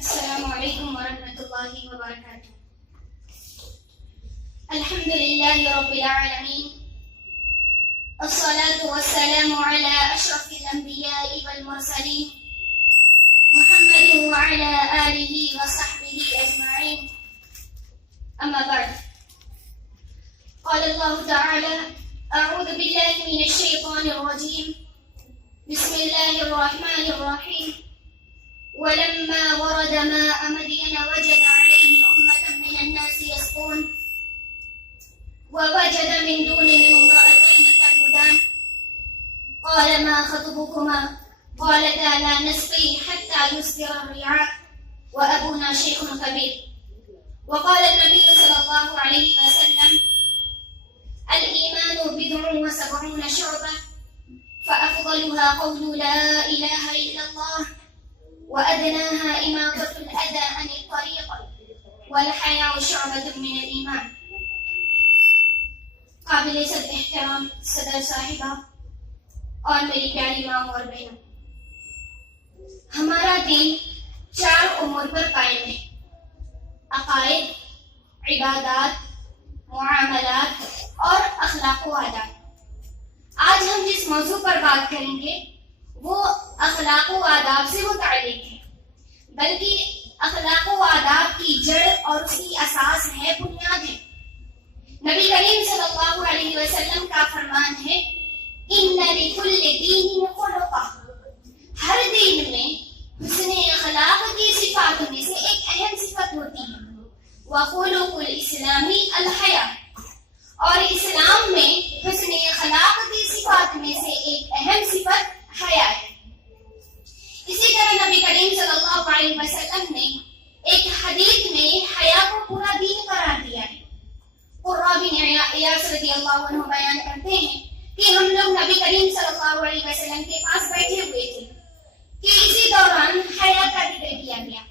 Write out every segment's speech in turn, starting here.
السلام علیکم ورحمۃ اللہ وبرکاتہ. الحمد للہ رب العالمین، الصلاة والسلام على اشرف الانبیاء والمرسلین محمد وعلى آلہ وصحبہ اجمعین. اما بعد، قال اللہ تعالی: اعوذ باللہ من الشیطان الرجیم، بسم اللہ الرحمن الرحیم. ولما ورد ماء مدين وجد عليه أمة من الناس يسقون ووجد من دونهم امرأتين تذودان قال ما خطبكما قالتا لا نسقي حتى يصدر الرعاء وأبونا شيخ كبير. وقال النبي صلى الله عليه وسلم: الإيمان بضع وسبعون شعبة فأفضلها قول لا إله إلا الله وأدناها إماطة الأذى عن الطريق والحياء شعبة من الإيمان. قابل عزت احترام صدر صاحبہ اور میری پیاری ماں اور بہنوں، ہمارا دین 4 امور پر قائم ہے: عقائد، عبادات، معاملات اور اخلاق و عادات. آج ہم جس موضوع پر بات کریں گے وہ اخلاق و آداب سے متعلق ہے، بلکہ اخلاق و آداب کی جڑ اور اس کی اساس ہے، بنیاد ہے. نبی کریم صلی اللہ علیہ وسلم کا فرمان ہے: ان لکل دین خلقہ. ہر دین میں حسن اخلاق کی صفات میں سے ایک اہم صفت ہوتی ہے، وخلق الاسلام الحیا. اور اسلام میں حسن اخلاق کی صفات میں سے ایک اہم صفت حیا ہے. اسی طرح نبی کریم صلی اللہ علیہ وسلم نے ایک حدیث میں حیا کو پورا دین قرار دیا ہے. قرہ بن ایاس رضی اللہ عنہ بیان کرتے ہیں کہ ہم لوگ نبی کریم صلی اللہ علیہ وسلم کے پاس بیٹھے ہوئے تھے کہ اسی دوران حیا کا ذکر کیا گیا.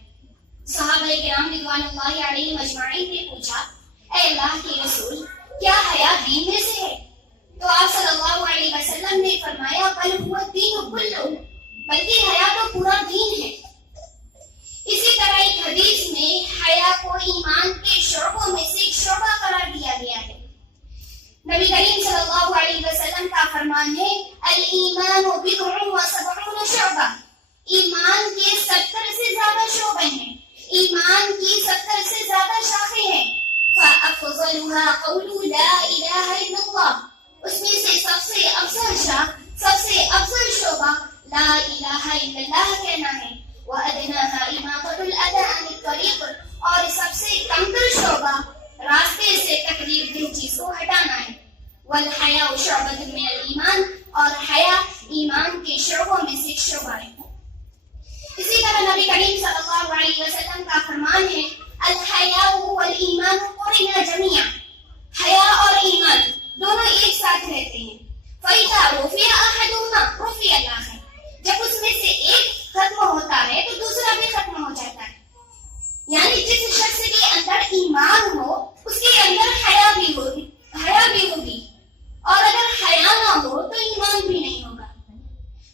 صحابہ کرام رضوان اللہ علیہم اجمعین نے پوچھا: اے اللہ کے رسول، کیا حیا دین میں سے ہے؟ تو آپ صلی اللہ علیہ وسلم نے فرمایا: بل هو الدین کلہ، بلکہ حیا تو پورا دین ہے. اسی طرح ایک حدیث میں حیا کو ایمان کے شعبوں میں سے ایک شعبہ قرار دیا گیا ہے. نبی کریم صلی اللہ علیہ وسلم کا فرمان ہے: الایمان بضع وسبعون شعبہ. ایمان کے 70 سے زیادہ شعبے ہیں، ایمان کی 70 سے زیادہ شاخیں ہیں. فافضلها قول لا الہ الا اللہ. اس میں سے سب سے افضل شاخ، سب سے افضل شعبہ لا الہ الا اللہ کہنا ہے. وَأَدْنَاهَا إِمَاطَةُ الْأَذَى عَنِ الطَّرِيقِ. اور سب سے کمتر شعبہ راستے سے تکلیف دہ چیز کو ہٹانا ہے. وَالْحَيَاءُ شُعْبَةٌ مِنَ الْإِيمَانِ. اور حیا ایمان کے شعبوں میں سے ایک شعبہ ہے. اسی طرح نبی کریم صلی اللہ علیہ وسلم کا فرمان ہے: الْحَيَاءُ وَالْإِيمَانُ قُرِنَا جَمِيعًا. حیا اور ایمان دونوں ایک ساتھ رہتے ہیں. فَإِذَا رُفِعَ أَحَدُهُمَا رُفِعَ الْآخَرُ. جب اس میں سے ایک ختم ہوتا ہے تو دوسرا بھی ختم ہو جاتا ہے. یعنی جس شخص کے اندر ایمان ہو اس کے اندر حیا بھی ہوگی، اور اگر حیا نہ ہو تو ایمان بھی نہیں ہوگا.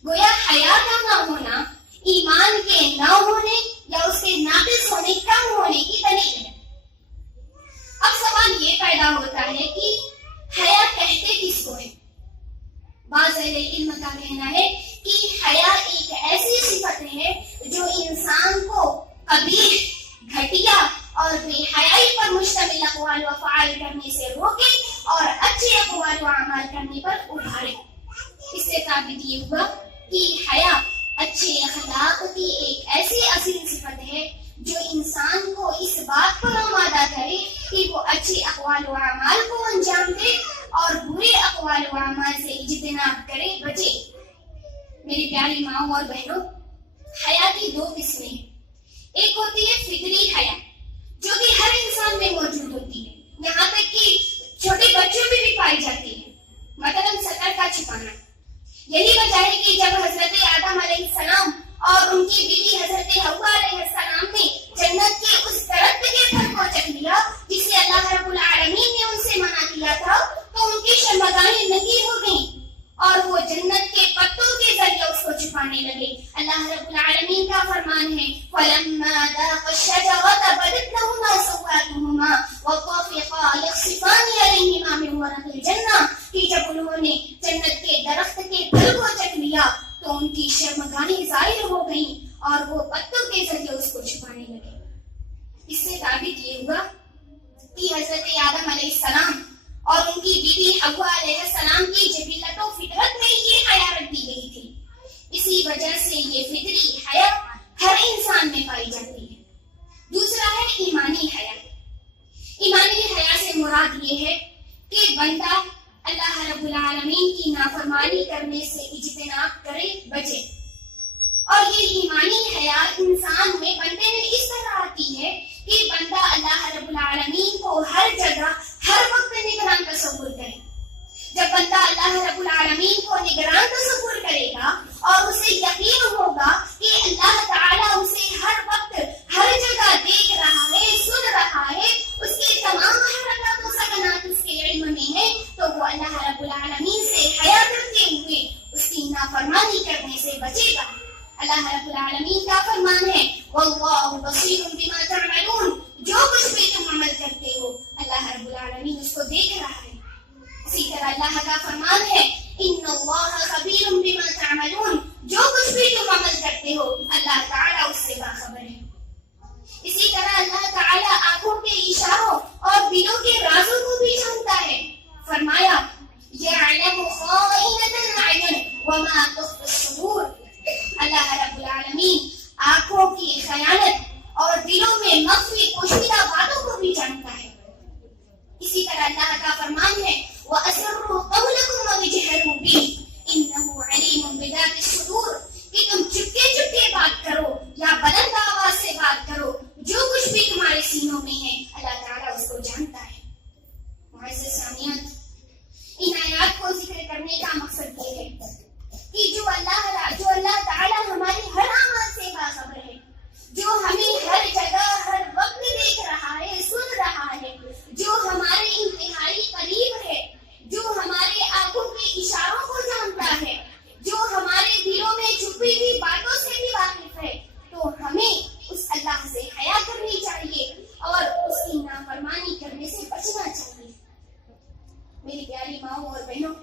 گویا حیا کا نہ ہونا ایمان کے نہ ہونے یا اس کے ناقص ہونے، کم ہونے کی دلیل ہے. اب سوال یہ پیدا ہوتا ہے کہ حیا کہتے کس کو ہے؟ بعض اہل علم کا کہنا ہے کہ حیا ایک ایسی صفت ہے جو انسان کو قبیح، گھٹیا اور بے حیائی پر مشتمل اقوال و افعال کرنے سے روکے اور اچھے اقوال و اعمال کرنے پر ابھارے. اس سے ثابت یہ ہوا کہ حیا اچھے اخلاق کی ایک ایسی اصل صفت ہے جو انسان کو اس بات پر آمادہ کرے کہ وہ اچھے اقوال و اعمال کو انجام دے اور برے اقوال و اعمال سے اجتناب کرے، بچے. میری پیاری ماں اور بہنوں، حیا کی 2 قسمیں ہیں. ایک ہوتی ہے فطری حیا، جو کہ ہر انسان میں موجود ہوتی ہے، یہاں تک کہ چھوٹے بچوں میں بھی پائی جاتی ہے. مثلاً سطر کا چھپانا. یہی وجہ ہے کہ جب حضرت آدم علیہ السلام اور ان کی بیوی حضرت حوا علیہ السلام نے جنت کے اس درخت کے پھل کو چکھ لیا جسے اللہ رب العالمین نے ان سے منع کیا تھا، تو ان کی شرمگاہیں ننگی ہو گئیں اور وہ جنت کے پتوں کے ذریعے اس کو چھپانے لگے. اللہ رب العالمین کا فرمان ہے فَلَمَّا ذَاقَا الشَّجَرَةَ بَدَتْ لَهُمَا سَوْآتُهُمَا وَطَفِقَا يَخْصِفَانِ عَلَيْهِمَا مِنْ وَرَقِ الْجَنَّةِ کہ جب انہوں نے جنت کے درخت کے پھل کو چکھ لیا تو ان کی شرمگاہیں ظاہر ہو گئیں اور وہ پتوں کے ذریعے اس کو چھپانے لگے۔ اس سے ثابت یہ ہوا کہ حضرت آدم علیہ السلام اور ان کی بیوی حوا علیہ السلام کی جبلت و فطرت میں یہ حیا رکھ دی گئی تھی۔ اسی وجہ سے یہ فطری حیا ہر انسان میں پائی جاتی ہے۔ دوسرا ہے ایمانی حیا۔ ایمانی حیا سے مراد یہ ہے کہ بندہ اللہ رب العالمین کی نافرمانی کرنے سے اجتناب کرے، بچے۔ اور یہ ایمانی حیا انسان میں بندے میں اس طرح آتی ہے کہ بندہ اللہ رب العالمین کو ہر جگہ ہر وقت نگران تصور کرے۔ جب بندہ اللہ رب العالمین کو نگران تصور کرے گا اور اسے یقین ہوگا کہ اللہ تعالیٰ اسے ہر وقت ہر جگہ دیکھ رہا ہے، سن رہا ہے، اس کے تمام حرکات و سکنات اس کے علم میں ہے، تو وہ اللہ رب العالمین سے حیا کرتے ہوئے اس کی نافرمانی کرنے سے بچے گا۔ اللہ رب العالمین کا فرمان ہے وَاللَّهُ بَصِيرٌ بِمَا تَعْمَلُونَ، جو کچھ بھی تم عمل کرتے ہو اللہ رب العالمین اس کو دیکھ رہا ہے۔ اسی طرح اللہ کا فرمان ہے ان اللہ خبیر بما تعملون، جو کچھ بھی تم عمل کرتے ہو اللہ تعالیٰ اس سے باخبر ہے۔ اسی طرح اللہ تعالیٰ آنکھوں کے اشاروں اور دلوں کے رازوں کو بھی جانتا ہے۔ فرمایا یعلم خائنۃ الاعین وما تخفی الصدور، اللہ رب العالمین آنکھوں کی خیانت اور دلوں میں مخفی پوشیدہ باتوں کو بھی جانتا ہے۔ اسی طرح اللہ کا فرمان ہے وَأَسِرُّوا قَوْلَكُمْ وَاجْهَرُوا بِهِ إِنَّهُ عَلِيمٌ بِذَاتِ الصُّدُورِ، کہ تم چپکے چپکے بات کرو یا بلند آواز سے بات کرو، جو کچھ بھی تمہارے سینوں میں ہے اللہ تعالیٰ اس کو جانتا ہے۔ معزز سامعین، ان آیات کو ذکر کرنے کا مقصد یہ ہے کہ جو اللہ تعالیٰ ہماری ہر عمل سے باخبر ہے، جو ہمیں ہر جگہ ہر وقت دیکھ رہا ہے، سن رہا ہے، جو ہمارے انتہائی قریب ہے، جو ہمارے آنکھوں کے اشاروں کو جانتا ہے، جو ہمارے دلوں میں چھپی ہوئی باتوں سے بھی واقف ہے، تو ہمیں اس اللہ سے حیا کرنی چاہیے اور اس کی نافرمانی کرنے سے بچنا چاہیے۔ میری پیاری ماؤں اور بہنوں،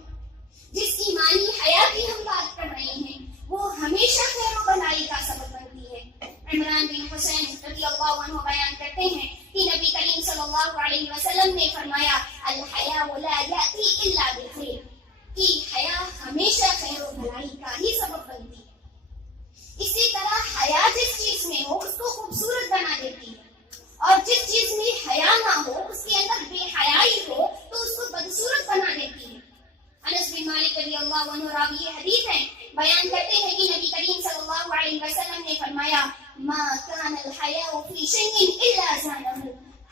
جس ایمانی حیا کی ہم بات کر رہے ہیں وہ ہمیشہ خیر و بھلائی کا سبب بنتی ہے۔ عمران بن حسین رضی اللہ عنہ بیان کرتے ہیں کہ نبی کریم صلی اللہ علیہ وسلم نے فرمایا الحیاء لا یأتی الا بالخیر، کہ حیا ہمیشہ خیر و بھلائی کا ہی سبب بنتی ہے۔ اسی طرح حیا جس چیز میں ہو اس کو خوبصورت بنا دیتی ہے، اور جس چیز میں حیا نہ ہو، اس کے اندر بے حیائی ہو، تو اس کو بدصورت بنا دیتی ہے۔ انس بن مالک رضی اللہ عنہ راوی حدیث ہیں، بیان کرتے ہیں کہ نبی کریم صلی اللہ علیہ وسلم نے فرمایا ما كان الحیاء فی شیء الا زانہ،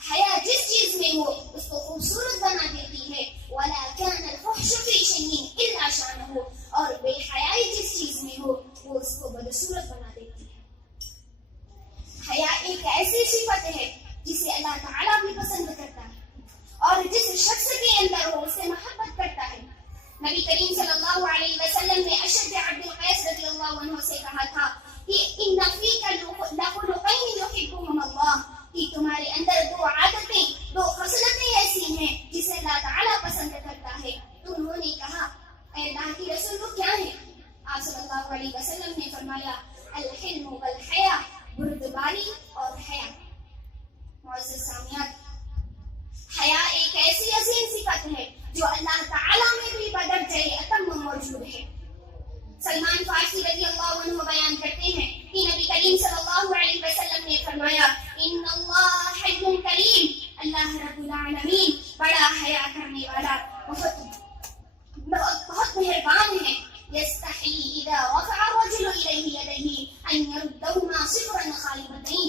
حیا جس چیز میں ہو اس کو خوبصورت بنا دیتی ہے، ولا كان الفحش فی شیء الا شانہ، اور بے حیائی جس چیز میں ہو وہ اس کو بدصورت بنا دیتی ہے۔ حیا ایک ایسی صفت ہے جسے اللہ تعالیٰ بھی پسند کرتا ہے اور جس شخص کے اندر ہو اس سے محبت کرتا ہے۔ نبی کریم صلی اللہ علیہ وسلم نے اشد عبد القیس رضی اللہ عنہ سے کہا تھا کہ ان فیک لخلقین یحبہم اللہ، کہ تمہارے اندر دو عادتیں، دو خصلتیں ایسی ہیں جسے اللہ تعالیٰ پسند کرتا ہے۔ تو انہوں نے کہا اے اللہ کی رسول وہ کیا ہیں؟ آپ صلی اللہ علیہ وسلم نے فرمایا الحلم والحیا، بردباری اور حیا۔ معزز سامعین، حیا ایک ایسی عظیم صفت ہے جو اللہ تعالیٰ میں بھی بدرجہ اتم موجود ہے۔ سلمان فارسی رضی اللہ عنہ بیان کرتے ہیں کہ نبی کریم صلی اللہ علیہ وسلم نے فرمایا ان اللہ حی کریم، اللہ رب العالمین بڑا حیا کرنے والا، بہت مہربان ہے۔ یستحی اذا رفع الرجل الیہ یدیہ ان یردہما صفرا خالبتین،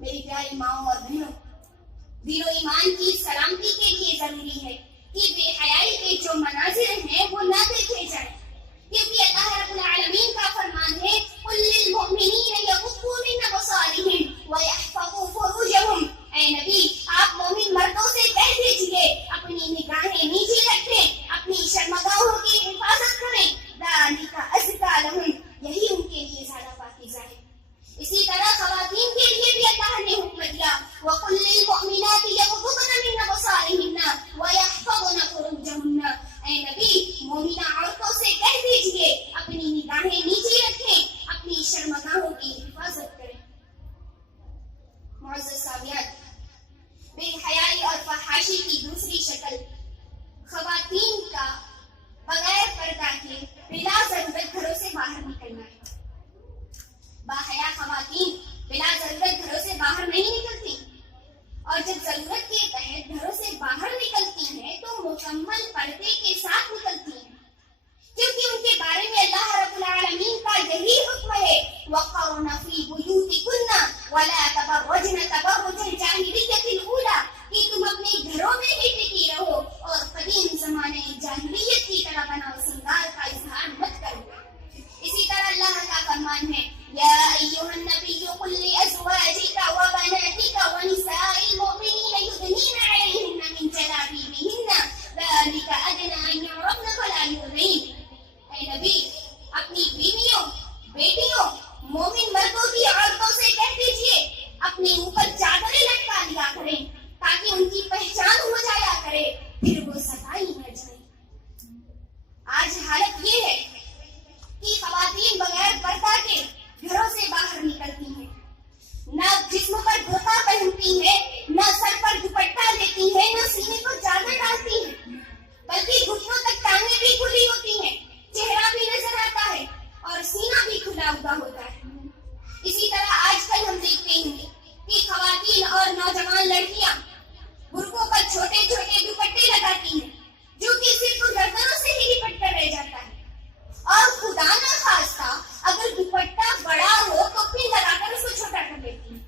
میری پیاری ماؤں اور بہنوں، دین و ایمان کی سلامتی کے لیے ضروری ہے کہ بے حیائی کے جو مناظر ہیں وہ نہ دیکھے جائیں، کیونکہ اللہ رب العالمین کا فرمان ہے قُلْ لِلْمُؤْمِنِينَ يَغُضُّوا مِنْ أَبْصَارِهِمْ وَيَحْفَظُوا فُرُوجَهُمْ۔ اے نبی، آپ مومن مردوں سے کہہ دیجئے اپنی نگاہیں نیچی رکھیں، اپنی شرمگاہوں کی حفاظت کریں، ذَلِكَ أَزْكَىٰ لَهُمْ، یہی ان کے لیے زیادہ پاکیزہ ہے۔ اسی طرح خواتین کے لیے بھی اللہ نے حکم دیا وَقُلْ لِلْمُؤْمِنَاتِ يَغْضُضْنَ مِنْ أَبْصَارِهِنَّ وَيَحْفَظْنَ فُرُوجَهُنَّ۔ اے نبی، مومنہ عورتوں سے کہہ دیجئے اپنی نگاہیں نیچی رکھیں، اپنی شرمگاہوں کی حفاظت کریں۔ معزز سامعین، بے حیائی اور فحاشی کی دوسری شکل خواتین کا بغیر پردہ کے بلا ضرورت گھروں سے باہر نکلنا ہے۔ باحیا خواتین بلا ضرورت گھروں سے باہر نہیں نکلتی، اور جب ضرورت کے تحت گھروں سے باہر نکلتی ہیں تو مکمل پردے کے ساتھ نکلتی ہیں، کیونکہ ان کے بارے میں اللہ رب العالمین کا یہی حکم ہے وَقَرْنَ فِي بُيُوتِكُنَّ وَلَا تَبَرَّجْنَ تَبَرُّجَ الْجَاهِلِيَّةِ الْأُولَىٰ، کہ تم اپنے گھروں میں ہی ٹکی رہو اور قدیم زمانے جاہلیت کی طرح بنا و سنگار کا اظہار مت کرو۔ اسی طرح اللہ کا فرمان ہے یا ایھا النبی قل لازواجک وبناتک ونساء المؤمنین یدنین علیہن من جلابیبہن ذلک ادنی ان یعرفن فلا یؤذین۔ اے نبی، اپنی بیویوں، بیٹیوں، مومن مردوں کی عورتوں سے کہہ دیجئے اپنے اوپر چادریں لٹکا دیا کریں تاکہ ان کی پہچان ہو جایا کرے، پھر وہ ستائی نہ جائیں۔ آج حالت یہ ہے کہ خواتین بغیر پردہ کے گھروں سے باہر نکلتی ہیں، نہ جسم پر برقع پہنتی ہیں، نہ سر پر دوپٹہ لیتی ہیں، نہ سینے کو چادر ڈالتی ہیں، بلکہ گھٹنوں تک ٹانگیں بھی کھلی ہوتی ہیں، چہرہ بھی نظر آتا ہے اور سینہ بھی کھلا ہوا ہوتا ہے۔ اسی طرح آج کل ہم دیکھتے ہیں کہ خواتین اور نوجوان لڑکیاں برقعوں پر چھوٹے چھوٹے دوپٹے لگاتی ہیں جو کہ صرف گردنوں سے ہی لپٹ کر رہ جاتا ہے، اور خدا نہ خواستہ اگر دوپٹہ بڑا ہو تو پھر لگا کر اس کو چھوٹا کر لیتی ہیں۔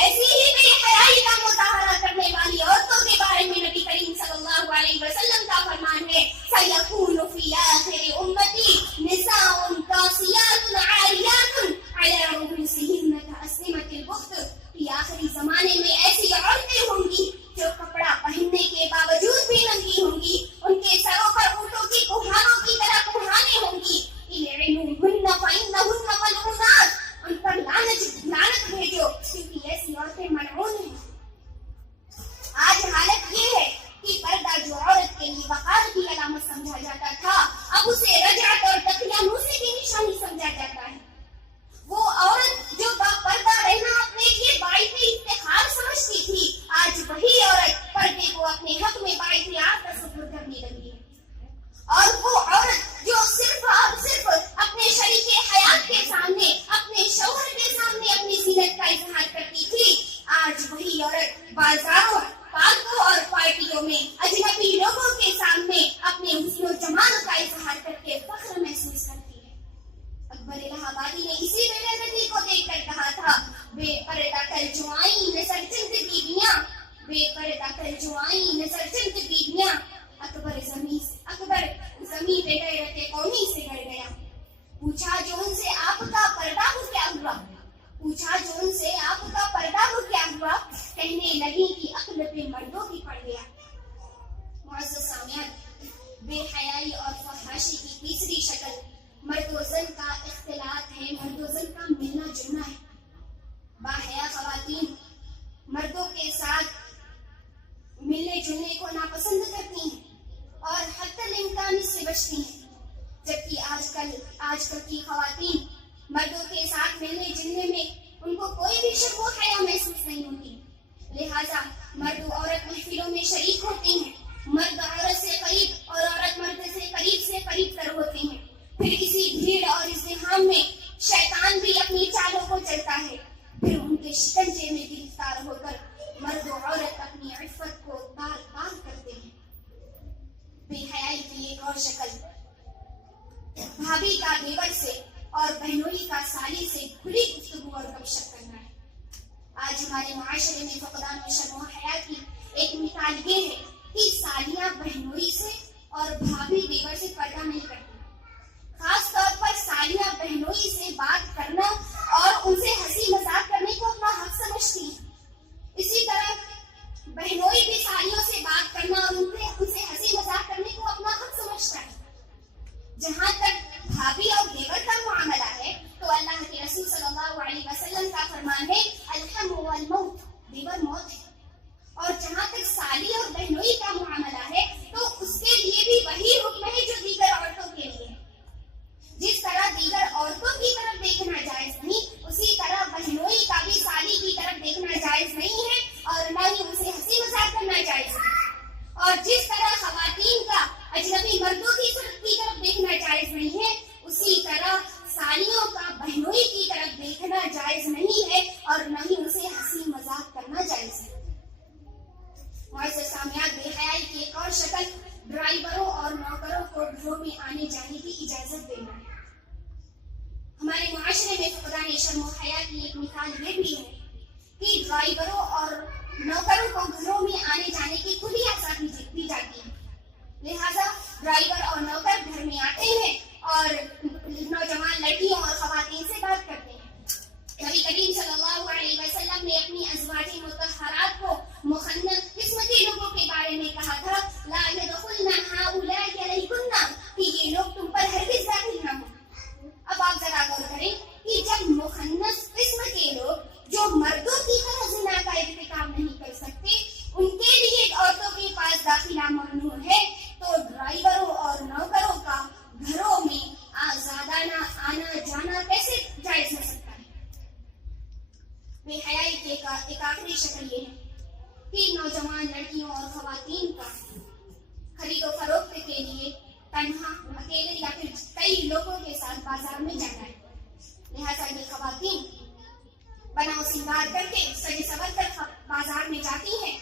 ایسی ہی بے حیائی کا مظاہرہ کرنے والی عورتوں کے بارے میں نبی کریم صلی اللہ علیہ وسلم کا فرمان ہے سَيَكُونُ فِي آخِرِ أُمَّتِي نِسَاءٌ كَاسِيَاتٌ عَارِيَاتٌ عَلَىٰ رُءُوسِهِنَّ كَأَسْنِمَةِ الْبُخْتِ، کہ آخری زمانے میں ایسی عورتیں ہوں گی جو کپڑا پہننے کے باوجود بھی ننگی ہوں گی، ان کے سروں پر اونٹوں کی کوہانوں کی طرح کوہانے ہوں گی۔ اِلْعِنُوهُنَّ فَإِنَّهُنَّ مَلْعُونَاتٌ، ان پر لعنت بھیجو کیونکہ ایسی عورتیں ملعون ہیں۔ آج حالت یہ ہے کہ پردہ جو عورت کے لیے وقار کی علامت سمجھا جاتا تھا اب اسے رجعت اور دقیانوسی کی نشانی سمجھا جاتا ہے۔ وہ عورت جو با پردہ رہنا اپنے لیے باعث افتخار سمجھتی تھی، آج وہی عورت پردے کو اپنے حق میں باعث عار تصور کرنے لگی ہے۔ اور وہ عورت جو صرف اپنے شریک حیات کے سامنے، اپنے شوہر کے سامنے اپنی زینت کا اظہار کرتی تھی، آج وہی عورت بازاروں، پارکوں اور پارٹیوں میں اجنبی لوگوں کے سامنے اپنے حسن و جمال کا اظہار کر کے فخر محسوس کرتی ہے۔ اکبر الہ آبادی نے اسی بے نظری کو دیکھ کر کہا تھا بے پردہ کر جو آئیں نظر چند بیویاں، بے پردہ کر جو آئیں نظر چند بیویاں، اکبر زمین بے غیرت قومی سے ڈر گیا۔ پوچھا جو ان سے آپ کا پردہ ہو کیا ہوا، پوچھا جو ان سے آپ کا پردہ ہو کیا ہوا، کہنے لگی کہ عقل پہ مردوں کی پڑ گیا۔ معزز سامعین، بے حیائی اور فحاشی کی تیسری شکل مرد و زن کا اختلاط ہے، مرد و زن کا ملنا جلنا ہے۔ باحیا خواتین مردوں کے ساتھ ملنے جلنے کو ناپسند کرتی ہیں اور حتی الامکان اس سے بچتی ہیں، جبکہ آج کل کی خواتین مردوں کے ساتھ ملنے جلنے میں ان کو کوئی بھی شرم و حیا محسوس نہیں ہوتی، لہٰذا مرد و عورت محفلوں میں شریک ہوتے ہیں، مرد عورت سے قریب اور عورت مرد سے قریب تر ہوتے ہیں، پھر اسی بھیڑ اور ازدحام میں شیطان بھی اپنی چالوں کو چلتا ہے، پھر ان کے شکنجے میں گرفتار ہو کر مرد و عورت اپنی عفت کو تار تار کرتے ہیں۔ بے حیائی کی ایک اور شکل بھابھی کا دیور سے اور بہنوئی کا سالی سے کھلی گفتگو اور گپ شپ کرنا ہے۔ ہمارے معاشرے میں فقدان و شرم و حیا کی ایک مثال یہ ہے کہ سالیاں بہنوئی سے اور بھابھی دیور سے پردہ نہیں کرتی. خاص طور پر سالیاں بہنوئی سے بات کرنا اور ان سے ہنسی مذاق کرنے کو اپنا حق سمجھتی ہیں. اسی طرح بہنوئی بھی سالیوں سے بات کرنا اور ان سے ہنسی مذاق کرنے کو اپنا حق سمجھتا ہے. جہاں تک بھابھی اور دیور کا معاملہ ہے تو اللہ کے رسول صلی اللہ علیہ وسلم کا فرمان ہے الحم والموت، دیور موت ہے. اور جہاں تک سالی اور بہنوئی کا معاملہ ہے تو اس کے لیے بھی وہی حکم ہے جو دیگر عورتوں کے لیے ہے. جس طرح دیگر عورتوں کی طرف دیکھنا جائز نہیں، اسی طرح بہنوئی کا بھی سالی کی طرف دیکھنا جائز نہیں ہے اور نہ ہی ان سے ہنسی مذاق کرنا جائز ہے. اور جس طرح خواتین کا اجنبی مردوں کی طرف دیکھنا جائز نہیں ہے، اسی طرح سالیوں کا بہنوئی کی طرف دیکھنا جائز نہیں ہے اور نہ ہی ان سے ہنسی مذاق کرنا جائز ہے. معزز سامعین، بے حیائی کی ایک اور شکل ڈرائیوروں اور نوکروں کو گھروں میں آنے جانے کی اجازت دینا ہے. ہمارے معاشرے میں فقدان شرم و حیا کی ایک مثال یہ بھی ہے کہ ڈرائیوروں اور نوکروں کو گھروں میں آنے جانے کی کھلی آزادی دی جاتی ہے. لہذا ڈرائیور اور نوکر گھر میں آتے ہیں اور نوجوان لڑکیوں اور خواتین سے بات کرتے ہیں. نبی کریم صلی اللہ علیہ وسلم نے اپنی ازواج مطہرات کو مخنث قسم کے لوگوں کے بارے میں کہا تھا لا يدخلن هؤلاء علیکن، کہ یہ لوگ تم پر ہرگز داخل نہ ہوں. اب آپ ذرا غور کریں کہ جب مخنث قسم کے لوگ جو مردوں کی طرح زنا کا ارتکاب نہیں کر سکتے ان کے لیے عورتوں کے پاس داخلہ ممنوع ہے، تو ڈرائیوروں اور نوکروں کا گھروں میں آزادانہ آنا جانا کیسے جائز ہو سکتا ہے؟ بے حیائی کی ایک آخری شکل یہ ہے کہ نوجوان لڑکیوں اور خواتین کا خرید و فروخت کے لیے تنہا، اکیلے یا پھر کئی لوگوں کے ساتھ بازار میں جانا ہے. لہٰذا یہ خواتین بناؤ سنگار کر کے سجے سور کر بازار میں جاتی ہیں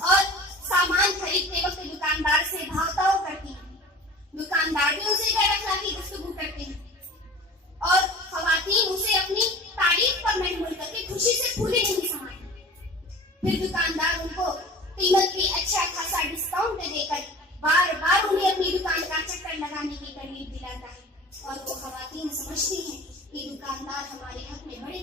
اور سامان خریدتے وقت دکاندار سے بھاؤ تاؤ کرتی ہیں. دکاندار بھی اسے غیر اخلاقی گفتگو کرتے ہیں اور خواتین اسے اپنی تعریف پر محمول کر کے خوشی سے پھولے نہیں سمائیں. پھر دکاندار ان کو قیمت بھی اچھا خاصا ڈسکاؤنٹ دے کر بار بار انہیں اپنی دکان کا چکر لگانے کی ترغیب دلاتا ہے اور وہ خواتین سمجھتی ہیں کہ دکاندار ہمارے حق میں بڑے